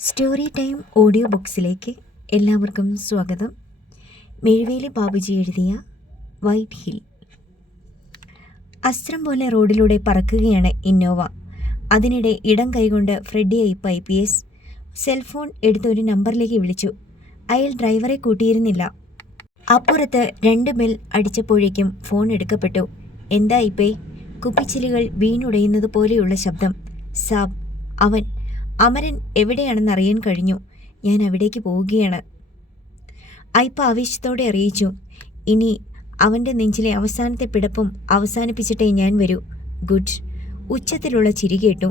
Story time audio ബുക്സിലേക്ക് എല്ലാവർക്കും സ്വാഗതം. മെഴുവേലി ബാബുജി എഴുതിയ വൈറ്റ് ഹിൽ. അസ്ത്രം പോലെ റോഡിലൂടെ പറക്കുകയാണ് ഇന്നോവ. അതിനിടെ ഇടം കൈകൊണ്ട് ഫ്രെഡി ഐപ്പ് IPS സെൽഫോൺ എടുത്ത് ഒരു നമ്പറിലേക്ക് വിളിച്ചു. അയാൾ ഡ്രൈവറെ കൂട്ടിയിരുന്നില്ല. അപ്പുറത്ത് 2 ബെൽ അടിച്ചപ്പോഴേക്കും ഫോൺ എടുക്കപ്പെട്ടു. എന്താ ഇപ്പേ? കുപ്പിച്ചിലുകൾ വീണുടയുന്നത് പോലെയുള്ള ശബ്ദം. സാബ്, അവൻ അമരൻ എവിടെയാണെന്ന് അറിയാൻ കഴിഞ്ഞു. ഞാൻ അവിടേക്ക് പോവുകയാണ്, ഐപ്പ ആവേശത്തോടെ അറിയിച്ചു. ഇനി അവൻ്റെ നെഞ്ചിലെ അവസാനത്തെ പിടപ്പും അവസാനിപ്പിച്ചിട്ടേ ഞാൻ വരൂ. ഗുഡ്. ഉച്ചത്തിലുള്ള ചിരി കേട്ടു.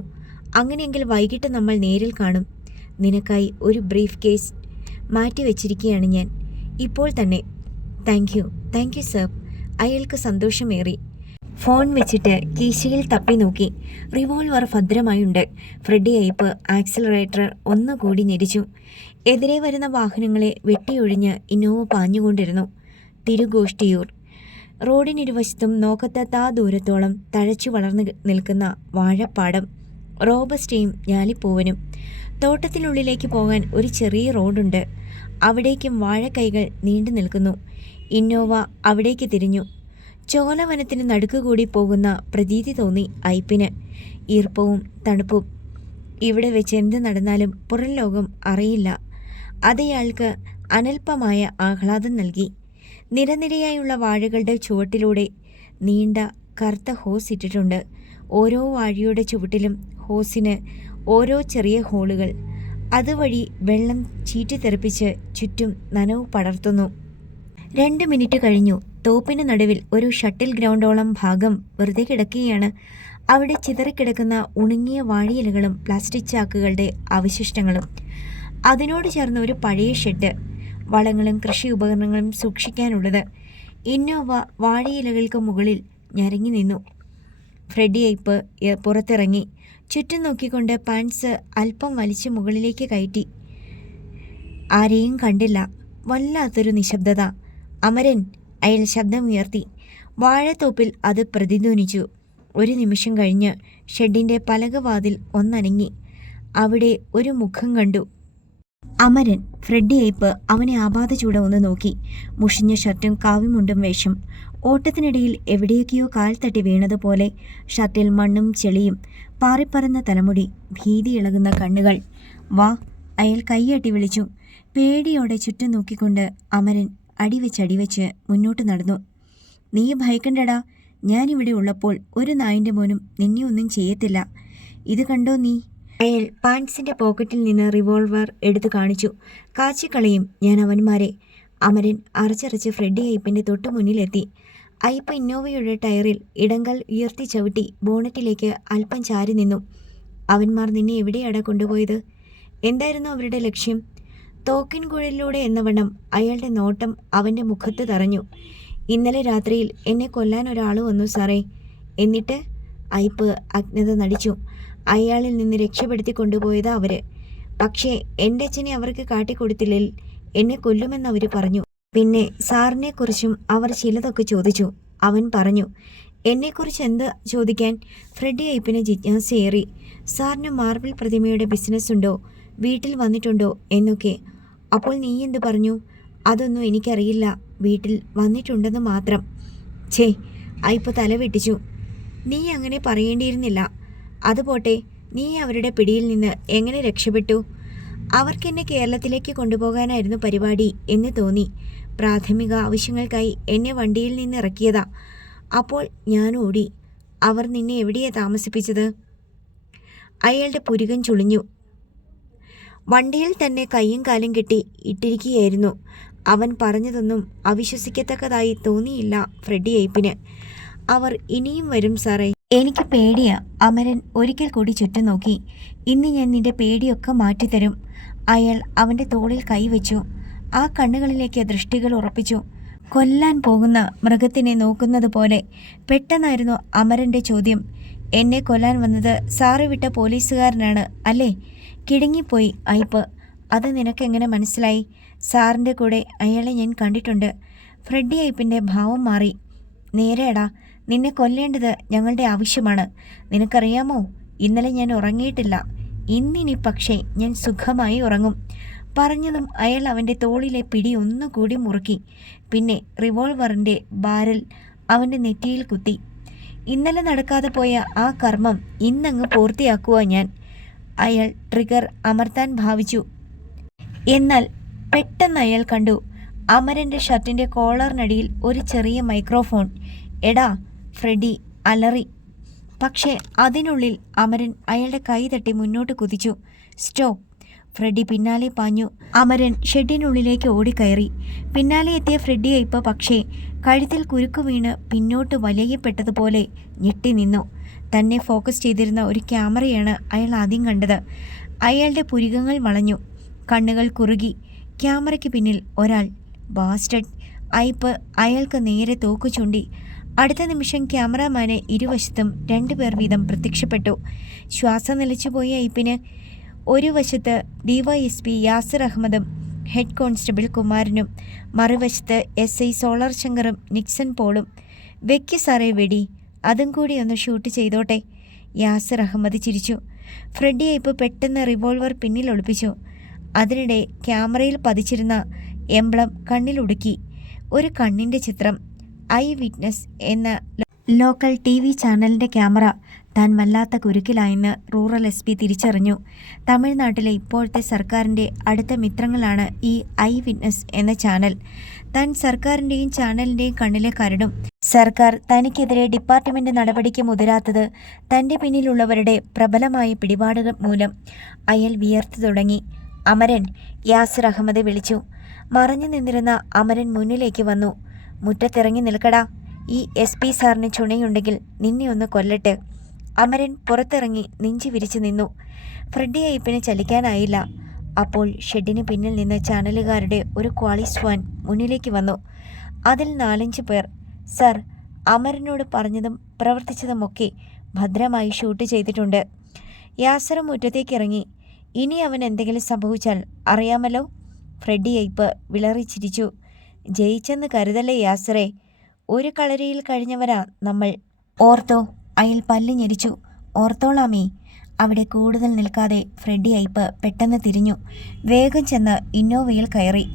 അങ്ങനെയെങ്കിൽ വൈകിട്ട് നമ്മൾ നേരിൽ കാണും. നിനക്കായി ഒരു ബ്രീഫ് കേസ് മാറ്റിവെച്ചിരിക്കുകയാണ് ഞാൻ ഇപ്പോൾ തന്നെ. Thank you sir. അയാൾക്ക് സന്തോഷമേറി. ഫോൺ വെച്ചിട്ട് കീശയിൽ തപ്പി നോക്കി. റിവോൾവർ ഭദ്രമായുണ്ട്. ഫ്രെഡി ഐപ്പ് ആക്സിലറേറ്റർ ഒന്നുകൂടി ഞെരിച്ചു. എതിരെ വരുന്ന വാഹനങ്ങളെ വെട്ടിയൊഴിഞ്ഞ് ഇന്നോവ പാഞ്ഞുകൊണ്ടിരുന്നു. തിരുഗോഷ്ടിയൂർ. റോഡിനിരുവശത്തും നോക്കത്തെത്താ ദൂരത്തോളം തഴച്ചു വളർന്നു നിൽക്കുന്ന വാഴപ്പാടം, റോബസ്റ്റയും ഞാലിപ്പൂവനും. തോട്ടത്തിനുള്ളിലേക്ക് പോകാൻ ഒരു ചെറിയ റോഡുണ്ട്. അവിടേക്കും വാഴക്കൈകൾ നീണ്ടു നിൽക്കുന്നു. ഇന്നോവ അവിടേക്ക് തിരിഞ്ഞു. ചോലവനത്തിന് നടുക്കുകൂടി പോകുന്ന പ്രതീതി തോന്നി ഐപ്പിന്. ഈർപ്പവും തണുപ്പും. ഇവിടെ വെച്ച് എന്ത് നടന്നാലും പുറം ലോകം അറിയില്ല. അതയാൾക്ക് അനൽപമായ ആഹ്ലാദം നൽകി. നിരനിരയായുള്ള വാഴകളുടെ ചുവട്ടിലൂടെ നീണ്ട കറുത്ത ഹോസ് ഇട്ടിട്ടുണ്ട്. ഓരോ വാഴയുടെ ചുവട്ടിലും ഹോസിന് ഓരോ ചെറിയ ഹോളുകൾ. അതുവഴി വെള്ളം ചീറ്റിത്തെറിപ്പിച്ച് ചുറ്റും നനവ് പടർത്തുന്നു. 2 മിനിറ്റ് കഴിഞ്ഞു. തോപ്പിന് നടുവിൽ ഒരു ഷട്ടിൽ ഗ്രൗണ്ടോളം ഭാഗം വെറുതെ കിടക്കുകയാണ്. അവിടെ ചിതറിക്കിടക്കുന്ന ഉണങ്ങിയ വാഴയിലകളും പ്ലാസ്റ്റിക് ചാക്കുകളുടെ അവശിഷ്ടങ്ങളും. അതിനോട് ചേർന്ന് ഒരു പഴയ ഷെഡ്, വളങ്ങളും കൃഷി ഉപകരണങ്ങളും സൂക്ഷിക്കാനുള്ളത്. ഇന്നോവ വാഴയിലകൾക്ക് മുകളിൽ ഞരങ്ങി നിന്നു. ഫ്രെഡി ഐപ്പ് പുറത്തിറങ്ങി. ചുറ്റും നോക്കിക്കൊണ്ട് പാൻസ് അല്പം വലിച്ച് മുകളിലേക്ക് കയറ്റി. ആരെയും കണ്ടില്ല. വല്ലാത്തൊരു നിശബ്ദത. അമരൻ, അയാൾ ശബ്ദമുയർത്തി. വാഴത്തോപ്പിൽ അത് പ്രതിധ്വനിച്ചു. ഒരു നിമിഷം കഴിഞ്ഞ് ഷെഡിൻ്റെ പലകവാതിൽ ഒന്നനങ്ങി. അവിടെ ഒരു മുഖം കണ്ടു. അമരൻ. ഫ്രെഡി ഐപ്പ് അവനെ ആപാതചൂടെ ഒന്ന് നോക്കി. മുഷിഞ്ഞ ഷർട്ടും കാവിമുണ്ടും വേഷം. ഓട്ടത്തിനിടയിൽ എവിടെയൊക്കെയോ കാൽ തട്ടി വീണതുപോലെ. ഷർട്ടിൽ മണ്ണും ചെളിയും. പാറിപ്പറന്ന തലമുടി. ഭീതി ഇളകുന്ന കണ്ണുകൾ. വാ, അയാൾ കൈയാട്ടി വിളിച്ചു. പേടിയോടെ ചുറ്റും നോക്കിക്കൊണ്ട് അമരൻ അടിവെച്ച് മുന്നോട്ട് നടന്നു. നീ ഭയക്കണ്ടടാ. ഞാനിവിടെ ഉള്ളപ്പോൾ ഒരു നായിൻ്റെ മോനും നിന്നെ ഒന്നും ചെയ്യത്തില്ല. ഇത് കണ്ടോ നീ? അയാൾ പാൻസിൻ്റെ പോക്കറ്റിൽ നിന്ന് റിവോൾവർ എടുത്തു കാണിച്ചു. കാച്ചിക്കളയും ഞാൻ അവന്മാരെ. അമരൻ അറച്ചറച്ച് ഫ്രെഡി ഐപ്പിൻ്റെ തൊട്ടു മുന്നിലെത്തി. ഐപ്പ് ഇന്നോവയുടെ ടയറിൽ ഇടങ്കൽ ഉയർത്തി ചവിട്ടി ബോണറ്റിലേക്ക് അല്പം ചാരി നിന്നു. അവന്മാർ നിന്നെ എവിടെയാടാ കൊണ്ടുപോയത്? എന്തായിരുന്നു അവരുടെ ലക്ഷ്യം? തോക്കിൻകുഴലിലൂടെ എന്നവണ്ണം അയാളുടെ നോട്ടം അവൻ്റെ മുഖത്ത് തറഞ്ഞു. ഇന്നലെ രാത്രിയിൽ എന്നെ കൊല്ലാൻ ഒരാൾ വന്നു സാറേ. എന്നിട്ട്? ഐപ്പ് അജ്ഞത നടിച്ചു. അയാളിൽ നിന്ന് രക്ഷപ്പെടുത്തി കൊണ്ടുപോയതാ അവര്. പക്ഷേ എൻ്റെ അച്ഛനെ അവർക്ക് കാട്ടിക്കൊടുത്തില്ലിൽ എന്നെ കൊല്ലുമെന്ന് അവർ പറഞ്ഞു. പിന്നെ സാറിനെക്കുറിച്ചും അവർ ചിലതൊക്കെ ചോദിച്ചു. അവൻ പറഞ്ഞു. എന്നെക്കുറിച്ച് എന്ത് ചോദിക്കാൻ? ഫ്രെഡി ഐപ്പിന് ജിജ്ഞാസയേറി. സാറിന് മാർബിൾ പ്രതിമയുടെ ബിസിനസ്സുണ്ടോ, വീട്ടിൽ വന്നിട്ടുണ്ടോ എന്നൊക്കെ. അപ്പോൾ നീ എന്തു പറഞ്ഞു? അതൊന്നും എനിക്കറിയില്ല, വീട്ടിൽ വന്നിട്ടുണ്ടെന്ന് മാത്രം. ഛേ, ഐപ്പ് തല വെട്ടിച്ചു. നീ അങ്ങനെ പറയേണ്ടിയിരുന്നില്ല. അതുപോട്ടെ, നീ അവരുടെ പിടിയിൽ നിന്ന് എങ്ങനെ രക്ഷപ്പെട്ടു? അവർക്കെന്നെ കേരളത്തിലേക്ക് കൊണ്ടുപോകാനായിരുന്നു പരിപാടി എന്ന് തോന്നി. പ്രാഥമിക ആവശ്യങ്ങൾക്കായി എന്നെ വണ്ടിയിൽ നിന്ന് ഇറക്കിയതാ. അപ്പോൾ ഞാൻ ഓടി. അവർ നിന്നെ എവിടെയാ താമസിപ്പിച്ചത്? അയാളുടെ പുരികം ചുളിഞ്ഞു. വണ്ടിയിൽ തന്നെ കയ്യും കാലും കെട്ടി ഇട്ടിരിക്കുകയായിരുന്നു. അവൻ പറഞ്ഞതൊന്നും അവിശ്വസിക്കത്തക്കതായി തോന്നിയില്ല ഫ്രെഡി ഐപ്പിന്. അവർ ഇനിയും വരും സാറേ. എനിക്ക് പേടിയാ. അമരൻ ഒരിക്കൽ കൂടി ചുറ്റും നോക്കി. ഇന്ന് ഞാൻ നിന്റെ പേടിയൊക്കെ മാറ്റിത്തരും. അയാൾ അവൻ്റെ തോളിൽ കൈവച്ചു. ആ കണ്ണുകളിലേക്ക് ദൃഷ്ടികൾ ഉറപ്പിച്ചു. കൊല്ലാൻ പോകുന്ന മൃഗത്തിനെ നോക്കുന്നത് പോലെ. പെട്ടെന്നായിരുന്നു അമരൻ്റെ ചോദ്യം. എന്നെ കൊല്ലാൻ വന്നത് സാറ് വിട്ട പോലീസുകാരനാണ് അല്ലേ? കിടുങ്ങിപ്പോയി ഐപ്പ്. അത് നിനക്കെങ്ങനെ മനസ്സിലായി? സാറിൻ്റെ കൂടെ അയാളെ ഞാൻ കണ്ടിട്ടുണ്ട്. ഫ്രെഡി ഐപ്പിൻ്റെ ഭാവം മാറി. നേരെടാ, നിന്നെ കൊല്ലേണ്ടത് ഞങ്ങളുടെ ആവശ്യമാണ്. നിനക്കറിയാമോ, ഇന്നലെ ഞാൻ ഉറങ്ങിയിട്ടില്ല. ഇന്നിനി പക്ഷേ ഞാൻ സുഖമായി ഉറങ്ങും. പറഞ്ഞതും അയാൾ അവൻ്റെ തോളിലെ പിടി ഒന്നുകൂടി മുറുക്കി. പിന്നെ റിവോൾവറിൻ്റെ ബാരൽ അവൻ്റെ നെറ്റിയിൽ കുത്തി. ഇന്നലെ നടക്കാതെ പോയ ആ കർമ്മം ഇന്നങ്ങ് പൂർത്തിയാക്കുക ഞാൻ. അയാൾ ട്രിഗർ അമർത്താൻ ഭാവിച്ചു. എന്നാൽ പെട്ടെന്ന് അയാൾ കണ്ടു അമരൻ്റെ ഷർട്ടിൻ്റെ കോളറിനടിയിൽ ഒരു ചെറിയ മൈക്രോഫോൺ. എടാ, ഫ്രെഡി അലറി. പക്ഷേ അതിനുള്ളിൽ അമരൻ അയാളുടെ കൈ തട്ടി മുന്നോട്ട് കുതിച്ചു. സ്റ്റോപ്പ്! ഫ്രെഡി പിന്നാലെ പാഞ്ഞു. അമരൻ ഷെഡിനുള്ളിലേക്ക് ഓടിക്കയറി. പിന്നാലെ എത്തിയ ഫ്രെഡി അയ്പ പക്ഷേ കഴുത്തിൽ കുരുക്കു വീണ് പിന്നോട്ട് വലിയപ്പെട്ടതുപോലെ ഞെട്ടി നിന്നു. തന്നെ ഫോക്കസ് ചെയ്തിരുന്ന ഒരു ക്യാമറയാണ് അയാൾ ആദ്യം കണ്ടത്. അയാളുടെ പുരികങ്ങൾ വളഞ്ഞു, കണ്ണുകൾ കുറുകി. ക്യാമറയ്ക്ക് പിന്നിൽ ഒരാൾ. ബാസ്റ്റഡ്! അയ്പ് അയാൾക്ക് നേരെ തോക്കു ചൂണ്ടി. അടുത്ത നിമിഷം ക്യാമറാമാന് ഇരുവശത്തും 2 പേർ വീതം പ്രത്യക്ഷപ്പെട്ടു. ശ്വാസം നിലച്ചുപോയ അയ്പിന് ഒരു വശത്ത് DYSP യാസിർ അഹമ്മദും ഹെഡ് കോൺസ്റ്റബിൾ കുമാരനും, മറുവശത്ത് SI സോളർ ശങ്കറും നിക്സൺ പോളും. വെക്ക് സാറേ വെടി, അതും കൂടി ഒന്ന് ഷൂട്ട് ചെയ്തോട്ടെ. യാസിർ അഹമ്മദ് ചിരിച്ചു. ഫ്രെഡി അയ്പ് പെട്ടെന്ന് റിവോൾവർ പിന്നിൽ ഒളിപ്പിച്ചു. അതിനിടെ ക്യാമറയിൽ പതിച്ചിരുന്ന എംബ്ലം കണ്ണിലൊടുക്കി. ഒരു കണ്ണിൻ്റെ ചിത്രം. ഐ വിറ്റ്നസ് എന്ന ലോക്കൽ TV ചാനലിൻ്റെ ക്യാമറ. താൻ വല്ലാത്ത കുരുക്കിലായെന്ന് റൂറൽ SP തിരിച്ചറിഞ്ഞു. തമിഴ്നാട്ടിലെ ഇപ്പോഴത്തെ സർക്കാരിൻ്റെ അടുത്ത മിത്രങ്ങളാണ് ഈ ഐ വിറ്റ്നസ് എന്ന ചാനൽ. താൻ സർക്കാരിൻ്റെയും ചാനലിൻ്റെയും കണ്ണിലെ കരടും. സർക്കാർ തനിക്കെതിരെ ഡിപ്പാർട്ട്മെൻറ്റ് നടപടിക്ക് മുതിരാത്തത് തൻ്റെ പിന്നിലുള്ളവരുടെ പ്രബലമായ പിടിപാടുകൾ മൂലം. അയാൾ വിയർത്തു തുടങ്ങി. അമരൻ! യാസിർ അഹമ്മദ് വിളിച്ചു. മറഞ്ഞു നിന്നിരുന്ന അമരൻ മുന്നിലേക്ക് വന്നു. മുറ്റത്തിറങ്ങി നിൽക്കടാ. ഈ SP സാറിന് ചുണയുണ്ടെങ്കിൽ നിന്നെ ഒന്ന് കൊല്ലട്ടെ. അമരൻ പുറത്തിറങ്ങി നെഞ്ചു വിരിച്ചു നിന്നു. ഫ്രെഡി അയ്പിന് ചലിക്കാനായില്ല. അപ്പോൾ ഷെഡിന് പിന്നിൽ നിന്ന് ചാനലുകാരുടെ ഒരു ക്വാളിസ് വാൻ മുന്നിലേക്ക് വന്നു. അതിൽ 4-5 പേർ. സർ, അമരനോട് പറഞ്ഞതും പ്രവർത്തിച്ചതുമൊക്കെ ഭദ്രമായി ഷൂട്ട് ചെയ്തിട്ടുണ്ട്. യാസർ മുറ്റത്തേക്ക് ഇറങ്ങി. ഇനി അവൻ എന്തെങ്കിലും സംഭവിച്ചാൽ അറിയാമല്ലോ. ഫ്രെഡി അയ്പ് വിളറി ചിരിച്ചു. ജയിച്ചെന്ന് കരുതല്ലേ യാസറെ, ഒരു കളരിയിൽ കഴിഞ്ഞവരാ നമ്മൾ. ഓർത്തോ? അയാൾ പല്ല് ഞെരിച്ചു. ഓർത്തോളാമേ. അവിടെ കൂടുതൽ നിൽക്കാതെ ഫ്രെഡി അയ്പ് പെട്ടെന്ന് തിരിഞ്ഞു. വേഗം ചെന്ന് ഇന്നോവയിൽ കയറി.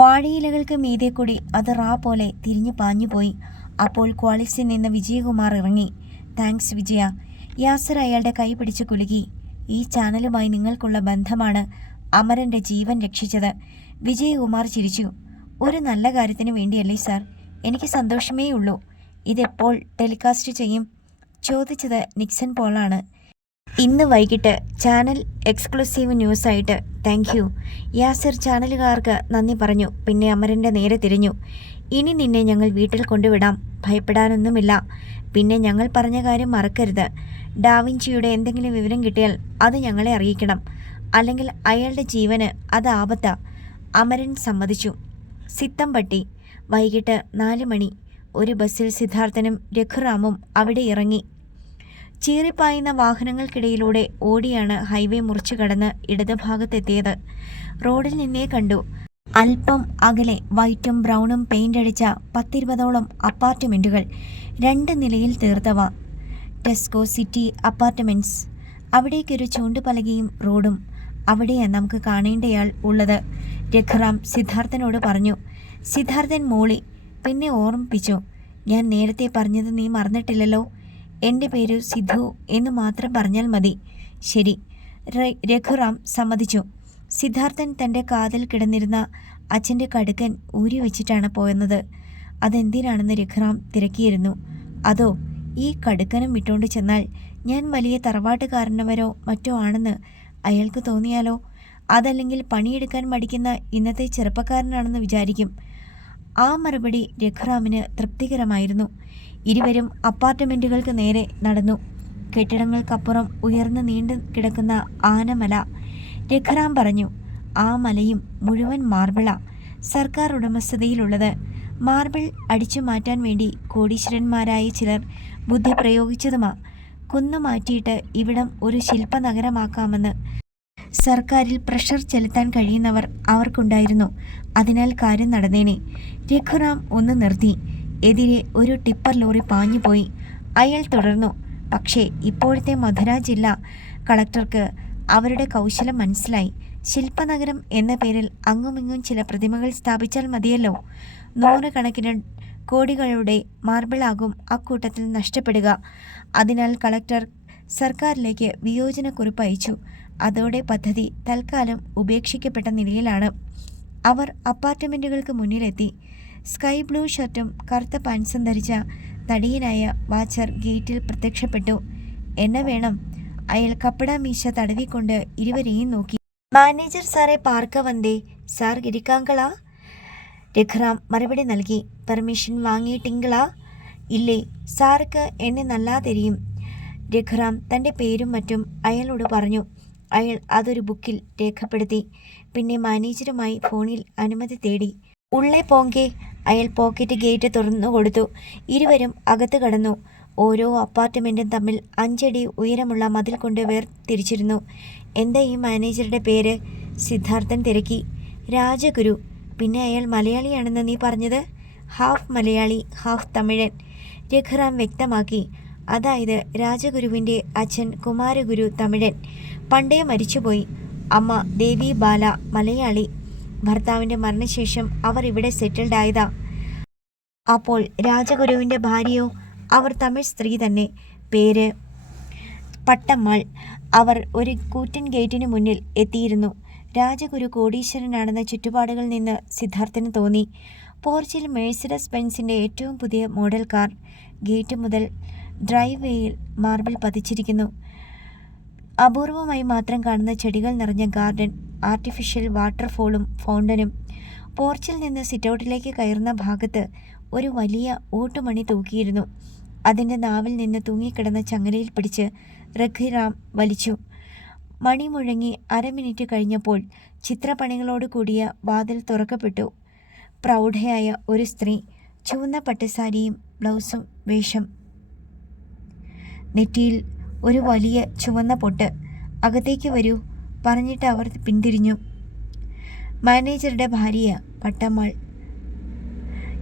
വാഴയിലകൾക്ക് മീതെ കൂടി അത് റാ പോലെ തിരിഞ്ഞു പാഞ്ഞുപോയി. അപ്പോൾ ക്വാളിസിൽ നിന്ന് വിജയകുമാർ ഇറങ്ങി. താങ്ക്സ് വിജയ. യാസർ അയാളുടെ കൈ പിടിച്ച് കുലുക്കി. ഈ ചാനലുമായി നിങ്ങൾക്കുള്ള ബന്ധമാണ് അമരൻ്റെ ജീവൻ രക്ഷിച്ചത്. വിജയകുമാർ ചിരിച്ചു. ഒരു നല്ല കാര്യത്തിന് വേണ്ടിയല്ലേ സാർ? എനിക്ക് സന്തോഷമേ ഉള്ളൂ. ഇതെപ്പോൾ ടെലികാസ്റ്റ് ചെയ്യും? ചോദിച്ചത് നിക്സൺ പോളാണ്. ഇന്ന് വൈകിട്ട് ചാനൽ എക്സ്ക്ലൂസീവ് ന്യൂസായിട്ട്. Thank you. യാസിർ ചാനലുകാർക്ക് നന്ദി പറഞ്ഞു. പിന്നെ അമരൻ്റെ നേരെ തിരിഞ്ഞു. ഇനി നിന്നെ ഞങ്ങൾ വീട്ടിൽ കൊണ്ടുവിടാം. ഭയപ്പെടാനൊന്നുമില്ല. പിന്നെ ഞങ്ങൾ പറഞ്ഞ കാര്യം മറക്കരുത്. ഡാവിഞ്ചിയുടെ എന്തെങ്കിലും വിവരം കിട്ടിയാൽ അത് ഞങ്ങളെ അറിയിക്കണം. അല്ലെങ്കിൽ അയാളുടെ ജീവന് അത് ആപത്താ. അമരൻ സമ്മതിച്ചു. സിത്തംപട്ടി. വൈകിട്ട് 4 മണി. ഒരു ബസ്സിൽ സിദ്ധാർത്ഥനും രഘുറാമും അവിടെ ഇറങ്ങി. ചീറിപ്പായുന്ന വാഹനങ്ങൾക്കിടയിലൂടെ ഓടിയാണ് ഹൈവേ മുറിച്ചു കടന്ന് ഇടതുഭാഗത്തെത്തിയത്. റോഡിൽ നിന്നേ കണ്ടു. അല്പം അകലെ വൈറ്റും ബ്രൗണും പെയിൻ്റ് അടിച്ച 10-20ഓളം അപ്പാർട്ട്മെൻറ്റുകൾ. 2 നിലയിൽ തീർത്തവ. Tesco city apartments. അവിടേക്കൊരു ചൂണ്ടുപലകയും റോഡും. അവിടെയാണ് നമുക്ക് കാണേണ്ടയാൾ ഉള്ളത്. രഘുറാം സിദ്ധാർത്ഥനോട് പറഞ്ഞു. സിദ്ധാർത്ഥൻ മൂളി. പിന്നെ ഓർമ്മിപ്പിച്ചു. ഞാൻ നേരത്തെ പറഞ്ഞത് നീ മറന്നിട്ടില്ലല്ലോ. എൻ്റെ പേര് സിദ്ധു എന്ന് മാത്രം പറഞ്ഞാൽ മതി. ശരി. രഘുറാം സമ്മതിച്ചു. സിദ്ധാർത്ഥൻ തൻ്റെ കാതിൽ കിടന്നിരുന്ന അച്ഛൻ്റെ കടുക്കൻ ഊരി വെച്ചിട്ടാണ് പോയെന്നത്. അതെന്തിനാണെന്ന് രഘുറാം തിരക്കിയിരുന്നു. അതോ, ഈ കടുക്കനും വിട്ടുകൊണ്ട് ചെന്നാൽ ഞാൻ വലിയ തറവാട്ടുകാരനവരോ മറ്റോ ആണെന്ന് അയാൾക്ക് തോന്നിയാലോ? അതല്ലെങ്കിൽ പണിയെടുക്കാൻ മടിക്കുന്ന ഇന്നത്തെ ചെറുപ്പക്കാരനാണെന്ന് വിചാരിക്കും. ആ മറുപടി രഘുറാമിന് തൃപ്തികരമായിരുന്നു. ഇരുവരും അപ്പാർട്ട്മെൻറ്റുകൾക്ക് നേരെ നടന്നു. കെട്ടിടങ്ങൾക്കപ്പുറം ഉയർന്നു നീണ്ടു കിടക്കുന്ന ആനമല. രഘുറാം പറഞ്ഞു. ആ മലയും മുഴുവൻ മാർബിളാ. സർക്കാർ ഉടമസ്ഥതയിലുള്ളത്. മാർബിൾ അടിച്ചു മാറ്റാൻ വേണ്ടി കോടീശ്വരന്മാരായ ചിലർ ബുദ്ധി പ്രയോഗിച്ചതുമാ. കുന്നു മാറ്റിയിട്ട് ഇവിടം ഒരു ശില്പനഗരമാക്കാമെന്ന് സർക്കാരിൽ പ്രഷർ ചെലുത്താൻ കഴിയുന്നവർ അവർക്കുണ്ടായിരുന്നു. അതിനാൽ കാര്യം നടന്നേനെ. രഘുറാം ഒന്ന് നിർത്തി. എതിരെ ഒരു ടിപ്പർ ലോറി പാഞ്ഞുപോയി. അയാൾ തുടർന്നു. പക്ഷേ ഇപ്പോഴത്തെ മധുര ജില്ലാ കളക്ടർക്ക് അവരുടെ കൗശലം മനസ്സിലായി. ശില്പനഗരം എന്ന പേരിൽ അങ്ങുമിങ്ങും ചില പ്രതിമകൾ സ്ഥാപിച്ചാൽ മതിയല്ലോ. 100 കണക്കിന് കോടികളുടെ മാർബിളാകും അക്കൂട്ടത്തിൽ നഷ്ടപ്പെടുക. അതിനാൽ കളക്ടർ സർക്കാരിലേക്ക് വിയോജനക്കുറിപ്പ് അയച്ചു. അതോടെ പദ്ധതി തൽക്കാലം ഉപേക്ഷിക്കപ്പെട്ട നിലയിലാണ്. അവർ അപ്പാർട്ട്മെൻറ്റുകൾക്ക് മുന്നിലെത്തി. സ്കൈ ബ്ലൂ ഷർട്ടും കറുത്ത പാൻസും ധരിച്ച തടിയനായ വാച്ചർ ഗേറ്റിൽ പ്രത്യക്ഷപ്പെട്ടു. എന്നെ വേണം? അയാൾ കപ്പട മീശ തടവിക്കൊണ്ട് ഇരുവരെയും നോക്കി. മാനേജർ സാറെ പാർക്ക വന്നേ സാർ ഇരിക്കാങ്കളാ? രഘുറാം മറുപടി നൽകി. പെർമിഷൻ വാങ്ങിയിട്ടിങ്കളാ? ഇല്ലേ സാർക്ക് എന്നെ നല്ലാ തെരിയും. രഘുറാം തൻ്റെ പേരും മറ്റും അയാളോട് പറഞ്ഞു. അയാൾ അതൊരു ബുക്കിൽ രേഖപ്പെടുത്തി. പിന്നെ മാനേജറുമായി ഫോണിൽ അനുമതി തേടി. ഉള്ളേ പോങ്കെ. അയാൾ പോക്കറ്റ് ഗേറ്റ് തുറന്നു കൊടുത്തു. ഇരുവരും അകത്ത് കടന്നു. ഓരോ അപ്പാർട്ട്മെൻറ്റും തമ്മിൽ 5 അടി ഉയരമുള്ള മതിൽ കൊണ്ട് വേർതിരിച്ചിരുന്നു. എന്താ ഈ മാനേജറുടെ പേര്? സിദ്ധാർത്ഥൻ തിരക്കി. രാജഗുരു. പിന്നെ അയാൾ മലയാളിയാണെന്ന് നീ പറഞ്ഞത്? ഹാഫ് മലയാളി ഹാഫ് തമിഴൻ, രഘുറാം വ്യക്തമാക്കി. അതായത് രാജഗുരുവിൻ്റെ അച്ഛൻ കുമാരഗുരു തമിഴൻ, പണ്ടേ മരിച്ചുപോയി. അമ്മ ദേവി ബാല മലയാളി. ഭർത്താവിൻ്റെ മരണശേഷം അവർ ഇവിടെ സെറ്റിൽഡ് ആയതാ. അപ്പോൾ രാജഗുരുവിൻ്റെ ഭാര്യയോ? അവർ തമിഴ് സ്ത്രീ തന്നെ. പേര് പട്ടമ്മാൾ. അവർ ഒരു കൂറ്റൻ ഗേറ്റിന് മുന്നിൽ എത്തിയിരുന്നു. രാജഗുരു കോടീശ്വരനാണെന്ന ചുറ്റുപാടുകളിൽ നിന്ന് സിദ്ധാർത്ഥന് തോന്നി. പോർച്ചിൽ മെഴ്സിഡസ് ബെൻസിൻ്റെ ഏറ്റവും പുതിയ മോഡൽ കാർ. ഗേറ്റ് മുതൽ ഡ്രൈവ് വേയിൽ മാർബിൾ പതിച്ചിരിക്കുന്നു. അപൂർവമായി മാത്രം കാണുന്ന ചെടികൾ നിറഞ്ഞ ഗാർഡൻ, ആർട്ടിഫിഷ്യൽ വാട്ടർഫോളും ഫൗണ്ടനും. പോർച്ചിൽ നിന്ന് സിറ്റൗട്ടിലേക്ക് കയറുന്ന ഭാഗത്ത് ഒരു വലിയ ഊട്ടുമണി തൂക്കിയിരുന്നു. അതിൻ്റെ നാവിൽ നിന്ന് തൂങ്ങിക്കിടന്ന ചങ്ങലയിൽ പിടിച്ച് രഘുറാം വലിച്ചു. മണി മുഴങ്ങി 1/2 മിനിറ്റ് കഴിഞ്ഞപ്പോൾ ചിത്രപ്പണികളോട് കൂടിയ വാതിൽ തുറക്കപ്പെട്ടു. പ്രൗഢയായ ഒരു സ്ത്രീ, ചുവന്ന പട്ടുസാരിയും ബ്ലൗസും വേഷം, നെറ്റിയിൽ ഒരു വലിയ ചുവന്ന പൊട്ട്. അകത്തേക്ക് വരൂ പറഞ്ഞിട്ട് അവർ പിന്തിരിഞ്ഞു. മാനേജറുടെ ഭാര്യ പട്ടമ്മാൾ.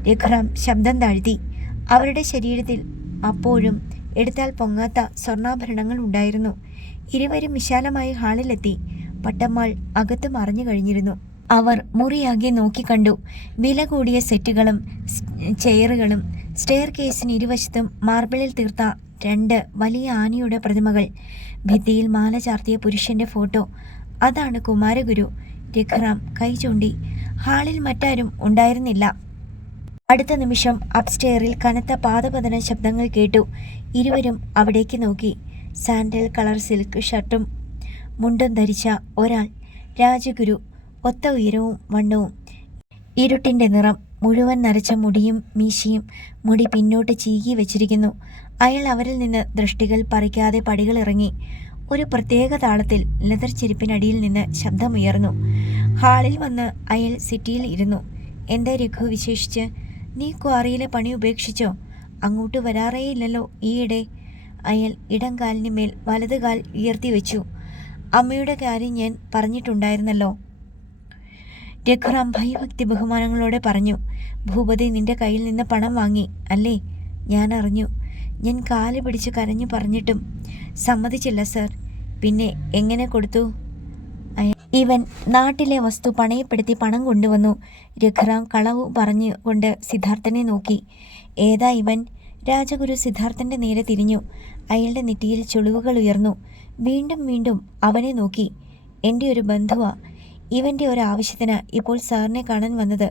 രഘുറാം ശബ്ദം താഴ്ത്തി. അവരുടെ ശരീരത്തിൽ അപ്പോഴും എടുത്താൽ പൊങ്ങാത്ത സ്വർണ്ണാഭരണങ്ങൾ ഉണ്ടായിരുന്നു. ഇരുവരും വിശാലമായ ഹാളിലെത്തി. പട്ടമ്മാൾ അകത്ത് മറഞ്ഞു കഴിഞ്ഞിരുന്നു. അവർ മുറിയാകെ നോക്കിക്കണ്ടു. വില കൂടിയ സെറ്റുകളും ചെയറുകളും, സ്റ്റെയർ കേസിന് ഇരുവശത്തും മാർബിളിൽ തീർത്ത 2 വലിയ ആനയുടെ പ്രതിമകൾ, ഭിത്തിയിൽ മാല ചാർത്തിയ പുരുഷന്റെ ഫോട്ടോ. അതാണ് കുമാരഗുരു. രഘുറാം കൈ ചൂണ്ടി. ഹാളിൽ മറ്റാരും ഉണ്ടായിരുന്നില്ല. അടുത്ത നിമിഷം അപ്സ്റ്റെയറിൽ കനത്ത പാദപതന ശബ്ദങ്ങൾ കേട്ടു. ഇരുവരും അവിടേക്ക് നോക്കി. സാൻഡൽ കളർ സിൽക്ക് ഷർട്ടും മുണ്ടും ധരിച്ച ഒരാൾ. രാജഗുരു. ഒത്ത ഉയരവും വണ്ണവും, ഇരുട്ടിൻ്റെ നിറം, മുഴുവൻ നരച്ച മുടിയും മീശയും. മുടി പിന്നോട്ട് ചീകി വെച്ചിരിക്കുന്നു. അയാൾ അവരിൽ നിന്ന് ദൃഷ്ടികൾ പറിക്കാതെ പടികൾ ഇറങ്ങി. ഒരു പ്രത്യേക താളത്തിൽ ലെതർ ചെരുപ്പിനടിയിൽ നിന്ന് ശബ്ദമുയർന്നു. ഹാളിൽ വന്ന് അയാൾ സിറ്റിയിൽ ഇരുന്നു. എന്താ രഘു വിശേഷിച്ച്? നീ ക്വാറിയിലെ പണി ഉപേക്ഷിച്ചോ? അങ്ങോട്ട് വരാറേയില്ലല്ലോ ഈയിടെ. അയാൾ ഇടം കാലിന് മേൽ വലത് കാൽ ഉയർത്തി വെച്ചു. അമ്മയുടെ കാര്യം ഞാൻ പറഞ്ഞിട്ടുണ്ടായിരുന്നല്ലോ. രഘുറാം ഭയഭക്തി ബഹുമാനങ്ങളോടെ പറഞ്ഞു. ഭൂപതി നിന്റെ കയ്യിൽ നിന്ന് പണം വാങ്ങി അല്ലേ? ഞാൻ അറിഞ്ഞു. ഞാൻ കാല് പിടിച്ച് കരഞ്ഞു പറഞ്ഞിട്ടും സമ്മതിച്ചില്ല സർ. പിന്നെ എങ്ങനെ കൊടുത്തു? ഇവൻ നാട്ടിലെ വസ്തു പണയപ്പെടുത്തി പണം കൊണ്ടുവന്നു. രഘുറാം കളവ് പറഞ്ഞുകൊണ്ട് സിദ്ധാർത്ഥനെ നോക്കി. ഏതാ ഇവൻ? രാജഗുരു സിദ്ധാർത്ഥൻ്റെ നേരെ തിരിഞ്ഞു. അയാളുടെ നെറ്റിയിൽ ചുളിവുകൾ ഉയർന്നു. വീണ്ടും വീണ്ടും അവനെ നോക്കി. എൻ്റെ ഒരു ബന്ധുവാ. ഇവൻ്റെ ഒരാവശ്യത്തിന് ഇപ്പോൾ സാറിനെ കാണാൻ വന്നത്.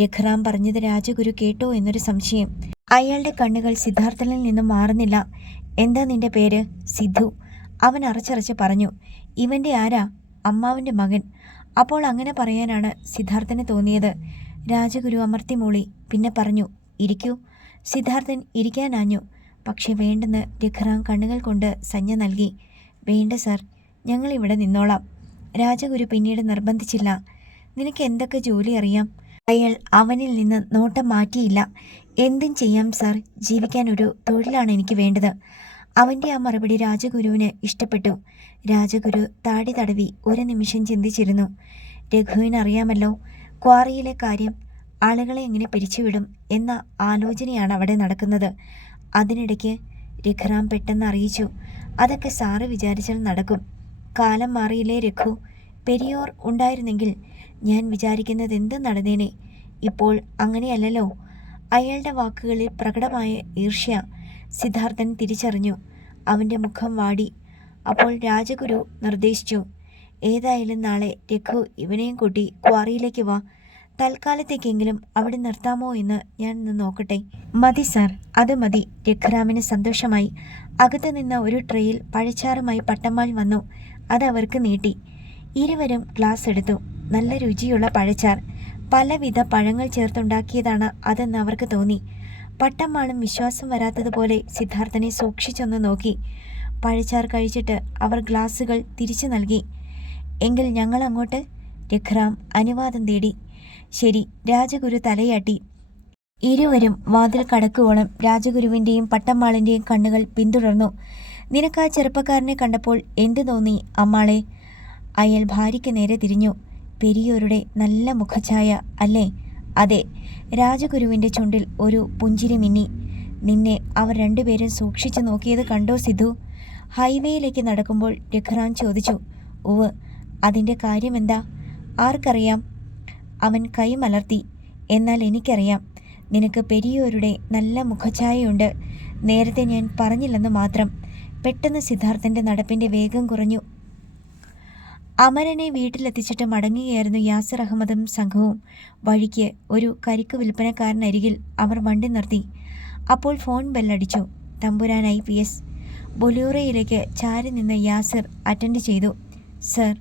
രഘുറാം പറഞ്ഞത് രാജഗുരു കേട്ടോ എന്നൊരു സംശയം. അയാളുടെ കണ്ണുകൾ സിദ്ധാർത്ഥനിൽ നിന്നും മാറുന്നില്ല. എന്താ നിന്റെ പേര്? സിദ്ധു. അവൻ അറച്ചറച്ച് പറഞ്ഞു. ഇവൻ്റെ ആരാ? അമ്മാവൻ്റെ മകൻ. അപ്പോൾ അങ്ങനെ പറയാനാണ് സിദ്ധാർത്ഥന് തോന്നിയത്. രാജഗുരു അമർത്തി മൂളി. പിന്നെ പറഞ്ഞു, ഇരിക്കൂ. സിദ്ധാർത്ഥൻ ഇരിക്കാനാഞ്ഞു. പക്ഷെ വേണ്ടെന്ന് രഘുറാം കണ്ണുകൾ കൊണ്ട് സഞ്ജ നൽകി. വേണ്ട സാർ, ഞങ്ങൾ ഇവിടെ നിന്നോളാം. രാജഗുരു പിന്നീട് നിർബന്ധിച്ചില്ല. നിനക്ക് എന്തൊക്കെ ജോലി അറിയാം? അയാൾ അവനിൽ നിന്ന് നോട്ടം മാറ്റിയില്ല. എന്തും ചെയ്യാം സാർ, ജീവിക്കാൻ ഒരു തൊഴിലാണ് എനിക്ക് വേണ്ടത്. അവൻ്റെ ആ മറുപടി രാജഗുരുവിന് ഇഷ്ടപ്പെട്ടു. രാജഗുരു താടി തടവി ഒരു നിമിഷം ചിന്തിച്ചിരുന്നു. രഘുവിനറിയാമല്ലോ ക്വാറിയിലെ കാര്യം. ആളുകളെ എങ്ങനെ പിരിച്ചുവിടും എന്ന ആലോചനയാണ് അവിടെ നടക്കുന്നത്. അതിനിടയ്ക്ക് രഘുറാം പെട്ടെന്ന് അറിയിച്ചു. അതൊക്കെ സാറ് വിചാരിച്ചാൽ നടക്കും. കാലം മാറിയില്ലേ രഘു? പെരിയോർ ഉണ്ടായിരുന്നെങ്കിൽ ഞാൻ വിചാരിക്കുന്നത് എന്തും നടന്നേനെ. ഇപ്പോൾ അങ്ങനെയല്ലല്ലോ. അയാളുടെ വാക്കുകളിൽ പ്രകടമായ ഈർഷ്യ സിദ്ധാർത്ഥൻ തിരിച്ചറിഞ്ഞു. അവൻ്റെ മുഖം വാടി. അപ്പോൾ രാജഗുരു നിർദ്ദേശിച്ചു, ഏതായാലും നാളെ രഘു ഇവനെയും കൂട്ടി ക്വാറിയിലേക്ക് വാ. തൽക്കാലത്തേക്കെങ്കിലും അവിടെ നിർത്താമോ എന്ന് ഞാൻ ഒന്ന് നോക്കട്ടെ. മതി സാർ, അത് മതി. രഘുറാമിന് സന്തോഷമായി. അകത്തു നിന്ന് ഒരു ട്രേയിൽ പഴച്ചാറുമായി പട്ടമ്മാൾ വന്നു. അതവർക്ക് നീട്ടി. ഇരുവരും ഗ്ലാസ് എടുത്തു. നല്ല രുചിയുള്ള പഴച്ചാർ. പലവിധ പഴങ്ങൾ ചേർത്തുണ്ടാക്കിയതാണ് അതെന്ന് അവർക്ക് തോന്നി. പട്ടമ്മാളും വിശ്വാസം വരാത്തതുപോലെ സിദ്ധാർത്ഥനെ സൂക്ഷിച്ചൊന്ന് നോക്കി. പഴച്ചാർ കഴിച്ചിട്ട് അവർ ഗ്ലാസുകൾ തിരിച്ചു നൽകി. എങ്കിൽ ഞങ്ങൾ അങ്ങോട്ട്? രഘുറാം അനുവാദം തേടി. ശരി, രാജഗുരു തലയാട്ടി. ഇരുവരും വാതിൽ കടക്കുവോളം രാജഗുരുവിൻ്റെയും പട്ടമ്മാളിൻ്റെയും കണ്ണുകൾ പിന്തുടർന്നു. നിനക്ക് ആ ചെറുപ്പക്കാരനെ കണ്ടപ്പോൾ എന്തു തോന്നി അമ്മാളെ? അയാൾ ഭാര്യയ്ക്ക് നേരെ തിരിഞ്ഞു. പെരിയോരുടെ നല്ല മുഖഛായ അല്ലേ? അതെ. രാജഗുരുവിൻ്റെ ചുണ്ടിൽ ഒരു പുഞ്ചിരി മിന്നി. നിന്നെ അവർ രണ്ടുപേരും സൂക്ഷിച്ചു നോക്കിയത് കണ്ടോ സിദ്ധു? ഹൈവേയിലേക്ക് നടക്കുമ്പോൾ രഘുറാം ചോദിച്ചു. ഉവ്. അതിൻ്റെ കാര്യമെന്താ? ആർക്കറിയാം? അവൻ കൈ മലർത്തി. എന്നാൽ എനിക്കറിയാം. നിനക്ക് പെരിയോരുടെ നല്ല മുഖഛായയുണ്ട്. നേരത്തെ ഞാൻ പറഞ്ഞില്ലെന്ന് മാത്രം. പെട്ടെന്ന് സിദ്ധാർത്ഥൻ്റെ നടപ്പിൻ്റെ വേഗം കുറഞ്ഞു. അമരനെ വീട്ടിലെത്തിച്ചിട്ട് മടങ്ങുകയായിരുന്നു യാസിർ അഹമ്മദും സംഘവും. വഴിക്ക് ഒരു കരിക്ക് വിൽപ്പനക്കാരനരികിൽ അവർ വണ്ടി നിർത്തി. അപ്പോൾ ഫോൺ ബെല്ലടിച്ചു. തമ്പുരാൻ IPS. ബൊലൂറയിലേക്ക് ചാരി നിന്ന് യാസിർ അറ്റൻഡ് ചെയ്തു. സർ.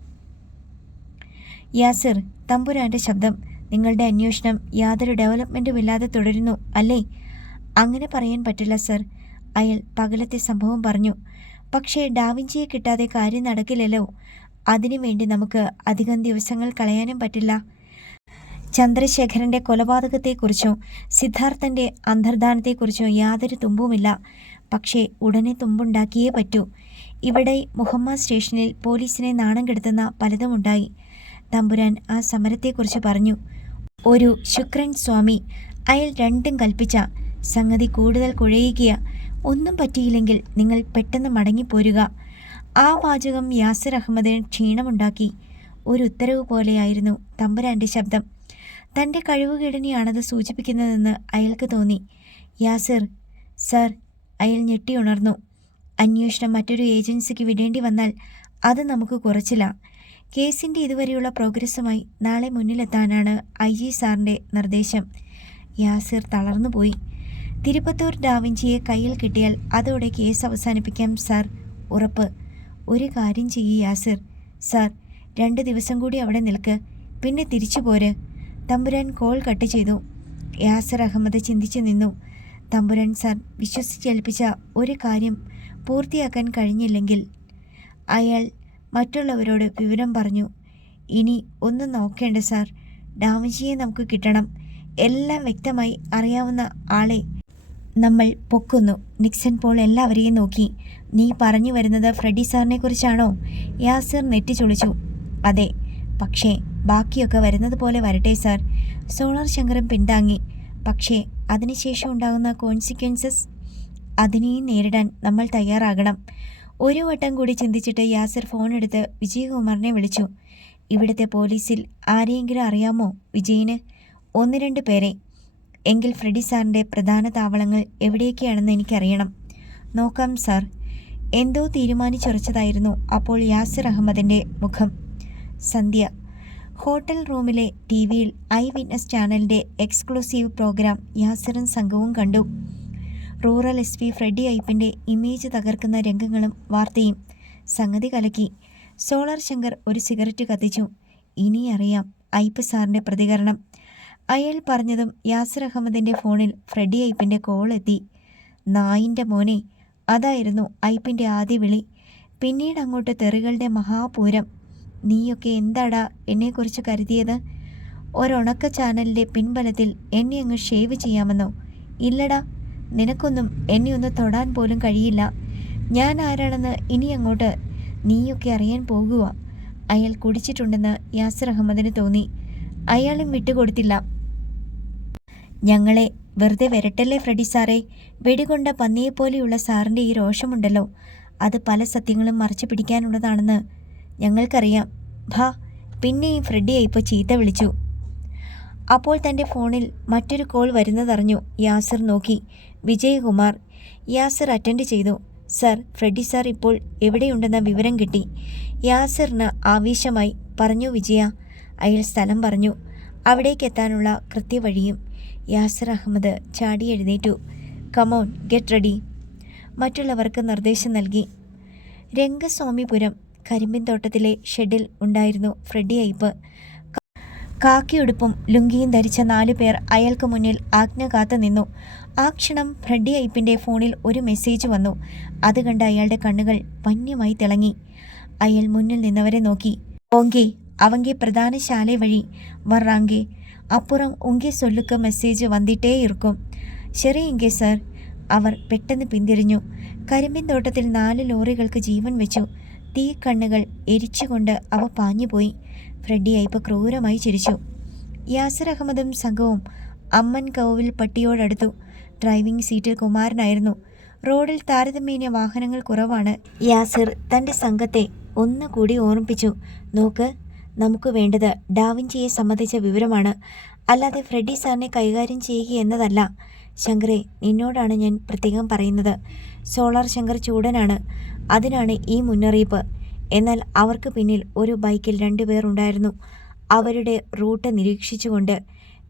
യാസിർ, തമ്പുരാൻ്റെ ശബ്ദം. നിങ്ങളുടെ അന്വേഷണം യാതൊരു ഡെവലപ്മെൻറ്റുമില്ലാതെ തുടരുന്നു അല്ലേ? അങ്ങനെ പറയാൻ പറ്റില്ല സർ. അയാൾ പകലത്തെ സംഭവം പറഞ്ഞു. പക്ഷേ ഡാവിഞ്ചിയെ കിട്ടാതെ കാര്യം നടക്കില്ലല്ലോ. അതിനുവേണ്ടി നമുക്ക് അധികം ദിവസങ്ങൾ കളയാനും പറ്റില്ല. ചന്ദ്രശേഖരൻ്റെ കൊലപാതകത്തെക്കുറിച്ചോ സിദ്ധാർത്ഥൻ്റെ അന്തർധാനത്തെക്കുറിച്ചോ യാതൊരു തുമ്പുമില്ല. പക്ഷേ ഉടനെ തുമ്പുണ്ടാക്കിയേ പറ്റൂ. ഇവിടെ മുഹമ്മദ് സ്റ്റേഷനിൽ പോലീസിനെ നാണം കെടുത്തുന്ന പലതുമുണ്ടായി. തമ്പുരാൻ ആ സമരത്തെക്കുറിച്ച് പറഞ്ഞു. ഒരു ശുക്രൻ സ്വാമി. അയാൾ രണ്ടും കൽപ്പിച്ച. സംഗതി കൂടുതൽ കുഴയുക. ഒന്നും പറ്റിയില്ലെങ്കിൽ നിങ്ങൾ പെട്ടെന്ന് മടങ്ങിപ്പോരുക. ആ വാചകം യാസിർ അഹമ്മദിന് ക്ഷീണമുണ്ടാക്കി. ഒരു ഉത്തരവ് പോലെയായിരുന്നു തമ്പുരാൻ്റെ ശബ്ദം. തൻ്റെ കഴിവുകേടിനെയാണത് സൂചിപ്പിക്കുന്നതെന്ന് അയാൾക്ക് തോന്നി. യാസിർ. സർ. അയാൾ ഞെട്ടിയുണർന്നു. അന്വേഷണം മറ്റൊരു ഏജൻസിക്ക് വിടേണ്ടി വന്നാൽ അത് നമുക്ക് കുറച്ചില്ല. കേസിൻ്റെ ഇതുവരെയുള്ള പ്രോഗ്രസ്സുമായി നാളെ മുന്നിലെത്താനാണ് IG സാറിൻ്റെ നിർദ്ദേശം. യാസിർ തളർന്നുപോയി. തിരുപ്പത്തൂർ ഡാവിഞ്ചിയെ കയ്യിൽ കിട്ടിയാൽ അതോടെ കേസ് അവസാനിപ്പിക്കാം സാർ. ഉറപ്പ്. ഒരു കാര്യം ചെയ്യ് യാസിർ. സാർ, 2 ദിവസം കൂടി അവിടെ നിൽക്ക്, പിന്നെ തിരിച്ചു പോര്. തമ്പുരാൻ കോൾ കട്ട് ചെയ്തു. യാസിർ അഹമ്മദ് ചിന്തിച്ചു നിന്നു. തമ്പുരാൻ സാർ വിശ്വസിച്ചേൽപ്പിച്ച ഒരു കാര്യം പൂർത്തിയാക്കാൻ കഴിഞ്ഞില്ലെങ്കിൽ? അയാൾ മറ്റുള്ളവരോട് വിവരം പറഞ്ഞു. ഇനി ഒന്നും നോക്കേണ്ട സാർ. ഡാവിഞ്ചിയെ നമുക്ക് കിട്ടണം. എല്ലാം വ്യക്തമായി അറിയാവുന്ന ആളെ നമ്മൾ പൊക്കുന്നു. നിക്സൺ പോൾ എല്ലാവരെയും നോക്കി. നീ പറഞ്ഞു വരുന്നത് ഫ്രെഡി സാറിനെ കുറിച്ചാണോ? യാസിർ നെറ്റിച്ചൊളിച്ചു. അതെ. പക്ഷേ ബാക്കിയൊക്കെ വരുന്നത് പോലെ വരട്ടെ സാർ. സോളാർ ശങ്കരം പിന്താങ്ങി. പക്ഷേ അതിനുശേഷം ഉണ്ടാകുന്ന കോൺസിക്വൻസസ്, അതിനെയും നേരിടാൻ നമ്മൾ തയ്യാറാകണം. ഒരു വട്ടം കൂടി ചിന്തിച്ചിട്ട് യാസിർ ഫോണെടുത്ത് വിജയകുമാറിനെ വിളിച്ചു. ഇവിടുത്തെ പോലീസിൽ ആരെയെങ്കിലും അറിയാമോ വിജയിന്? 1-2 പേരെ. എങ്കിൽ ഫ്രെഡി സാറിൻ്റെ പ്രധാന താവളങ്ങൾ എവിടെയൊക്കെയാണെന്ന് എനിക്കറിയണം. നോക്കാം സാർ. എന്തോ തീരുമാനിച്ചുറച്ചതായിരുന്നു അപ്പോൾ യാസിർ അഹമ്മദിൻ്റെ മുഖം. സന്ധ്യ. ഹോട്ടൽ റൂമിലെ TV-യിൽ ഐ വിറ്റ്നസ് ചാനലിൻ്റെ എക്സ്ക്ലൂസീവ് പ്രോഗ്രാം യാസിറും സംഘവും കണ്ടു. റൂറൽ SP ഫ്രെഡി ഐപ്പിൻ്റെ ഇമേജ് തകർക്കുന്ന രംഗങ്ങളും വാർത്തയും. സംഗതി കലക്കി. സോളാർ ശങ്കർ ഒരു സിഗരറ്റ് കത്തിച്ചു. ഇനി അറിയാം ഐപ്പ് സാറിൻ്റെ പ്രതികരണം. അയാൾ പറഞ്ഞതും യാസിർ അഹമ്മദിൻ്റെ ഫോണിൽ ഫ്രെഡി ഐപ്പിൻ്റെ കോൾ എത്തി. നായിൻ്റെ മോനെ. അതായിരുന്നു ഐപ്പിൻ്റെ ആദ്യ വിളി. പിന്നീട് അങ്ങോട്ട് തെറികളുടെ മഹാപൂരം. നീയൊക്കെ എന്താടാ എന്നെക്കുറിച്ച് കരുതിയത്? ഒരുണക്ക ചാനലിൻ്റെ പിൻബലത്തിൽ എന്നെ അങ്ങ് ഷേവ് ചെയ്യാമെന്നോ? ഇല്ലടാ, നിനക്കൊന്നും എന്നെ ഒന്ന് തൊടാൻ പോലും കഴിയില്ല. ഞാൻ ആരാണെന്ന് ഇനി അങ്ങോട്ട് നീയൊക്കെ അറിയാൻ പോകുക. അയാൾ കുടിച്ചിട്ടുണ്ടെന്ന് യാസിർ അഹമ്മദിന് തോന്നി. അയാളും വിട്ടുകൊടുത്തില്ല. ഞങ്ങളെ വെറുതെ വരട്ടല്ലേ ഫ്രെഡി സാറേ. വെടികൊണ്ട പന്നിയെപ്പോലെയുള്ള സാറിൻ്റെ ഈ രോഷമുണ്ടല്ലോ, അത് പല സത്യങ്ങളും മറച്ചു പിടിക്കാനുള്ളതാണെന്ന് ഞങ്ങൾക്കറിയാം. ഭാ. പിന്നെയും ഫ്രെഡിയെ ഇപ്പോൾ ചീത്ത വിളിച്ചു. അപ്പോൾ തൻ്റെ ഫോണിൽ മറ്റൊരു കോൾ വരുന്നതറിഞ്ഞു യാസിർ നോക്കി. വിജയകുമാർ. യാസിർ അറ്റൻഡ് ചെയ്തു. സർ, ഫ്രെഡി സാർ ഇപ്പോൾ എവിടെയുണ്ടെന്ന വിവരം കിട്ടി. യാസിറിന് ആവേശമായി. പറഞ്ഞു വിജയ. അയാൾ സ്ഥലം പറഞ്ഞു, അവിടേക്കെത്താനുള്ള കൃത്യവഴിയും. യാസിർ അഹമ്മദ് ചാടി എഴുന്നേറ്റു. Come on, get ready. മറ്റുള്ളവർക്ക് നിർദ്ദേശം നൽകി. രംഗസ്വാമിപുരം കരിമ്പിൻതോട്ടത്തിലെ ഷെഡിൽ ഉണ്ടായിരുന്നു ഫ്രെഡി അയ്യപ്പ്. കാക്കിയുടുപ്പും ലുങ്കിയും ധരിച്ച 4 പേർ അയാൾക്ക് മുന്നിൽ ആജ്ഞ കാത്തു നിന്നു. ആ ക്ഷണം ഫ്രെഡി അയ്യപ്പിൻ്റെ ഫോണിൽ ഒരു മെസ്സേജ് വന്നു. അത് കണ്ട് അയാളുടെ കണ്ണുകൾ വന്യമായി തിളങ്ങി. അയാൾ മുന്നിൽ നിന്നവരെ നോക്കി. ഓങ്കെ അവങ്കെ പ്രധാന ശാല വഴി വറാങ്കെ, അപ്പുറം ഉങ്കെ സൊല്ലുക്ക് മെസ്സേജ് വന്നിട്ടേ ഇരിക്കും. ശരിയെങ്കെ സർ. അവർ പെട്ടെന്ന് പിന്തിരിഞ്ഞു. കരിമ്പിൻതോട്ടത്തിൽ 4 ലോറികൾക്ക് ജീവൻ വെച്ചു. തീ കണ്ണുകൾ എരിച്ചുകൊണ്ട് അവ പാഞ്ഞുപോയി. ഫ്രെഡി അയ്യപ്പ് ക്രൂരമായി ചിരിച്ചു. യാസിർ അഹമ്മദും സംഘവും അമ്മൻ കൗവിൽ പട്ടിയോടടുത്തു. ഡ്രൈവിംഗ് സീറ്റിൽ കുമാരനായിരുന്നു. റോഡിൽ താരതമ്യേന വാഹനങ്ങൾ കുറവാണ്. യാസിർ തൻ്റെ സംഘത്തെ ഒന്നുകൂടി ഓർമ്മിപ്പിച്ചു. നോക്ക്, നമുക്ക് വേണ്ടത് ഡാവിഞ്ചിയെ സംബന്ധിച്ച വിവരമാണ്, അല്ലാതെ ഫ്രെഡി സാറിനെ കൈകാര്യം ചെയ്യുക എന്നതല്ല. ശങ്കറെ, നിന്നോടാണ് ഞാൻ പ്രത്യേകം പറയുന്നത്. സോളാർ ശങ്കർ ചൂടനാണ്. അതിനാണ് ഈ മുന്നറിയിപ്പ്. എന്നാൽ അവർക്ക് പിന്നിൽ ഒരു ബൈക്കിൽ 2 പേർ ഉണ്ടായിരുന്നു. അവരുടെ റൂട്ട് നിരീക്ഷിച്ചുകൊണ്ട്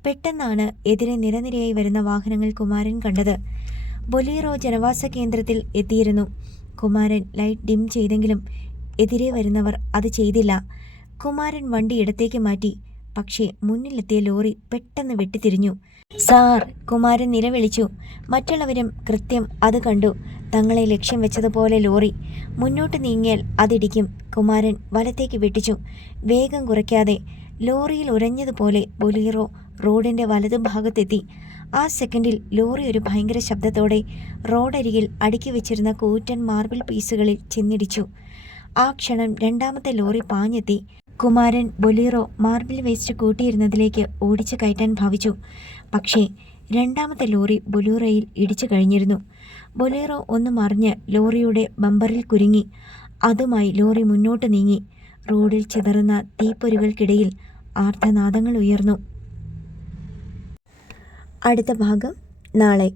പെട്ടെന്നാണ് എതിരെ നിരനിരയായി വരുന്ന വാഹനങ്ങൾ കുമാരൻ കണ്ടത്. ബൊലീറോ ജനവാസ കേന്ദ്രത്തിൽ എത്തിയിരുന്നു. കുമാരൻ ലൈറ്റ് ഡിം ചെയ്തെങ്കിലും എതിരെ വരുന്നവർ അത് ചെയ്തില്ല. കുമാരൻ വണ്ടി ഇടത്തേക്ക് മാറ്റി. പക്ഷേ മുന്നിലെത്തിയ ലോറി പെട്ടെന്ന് വെട്ടിത്തിരിഞ്ഞു. സാർ, കുമാരൻ നിലവിളിച്ചു. മറ്റുള്ളവരും കൃത്യം അത് കണ്ടു. തങ്ങളെ ലക്ഷ്യം വെച്ചതുപോലെ ലോറി മുന്നോട്ട് നീങ്ങിയാൽ അതിടിക്കും. കുമാരൻ വലത്തേക്ക് വെട്ടിച്ചു. വേഗം കുറയ്ക്കാതെ ലോറിയിൽ ഉരഞ്ഞതുപോലെ ബൊലീറോ റോഡിൻ്റെ വലതുഭാഗത്തെത്തി. ആ സെക്കൻഡിൽ ലോറി ഒരു ഭയങ്കര ശബ്ദത്തോടെ റോഡരികിൽ അടുക്കി വെച്ചിരുന്ന കൂറ്റൻ മാർബിൾ പീസുകളിൽ ചെന്നിടിച്ചു. ആ ക്ഷണം 2ാമത്തെ ലോറി പാഞ്ഞെത്തി. കുമാരൻ ബൊലീറോ മാർബിൾ വേസ്റ്റ് കൂട്ടിയിരുന്നതിലേക്ക് ഓടിച്ചു കയറ്റാൻ ഭാവിച്ചു. പക്ഷേ 2ാമത്തെ ലോറി ബൊലീറോയിൽ ഇടിച്ചു കഴിഞ്ഞിരുന്നു. ബൊലീറോ ഒന്ന് മറിഞ്ഞ് ലോറിയുടെ ബമ്പറിൽ കുരുങ്ങി. അതുമായി ലോറി മുന്നോട്ട് നീങ്ങി. റോഡിൽ ചിതറുന്ന തീപ്പൊരികൾക്കിടയിൽ ആർത്തനാദങ്ങൾ ഉയർന്നു. അടുത്ത ഭാഗം നാളെ.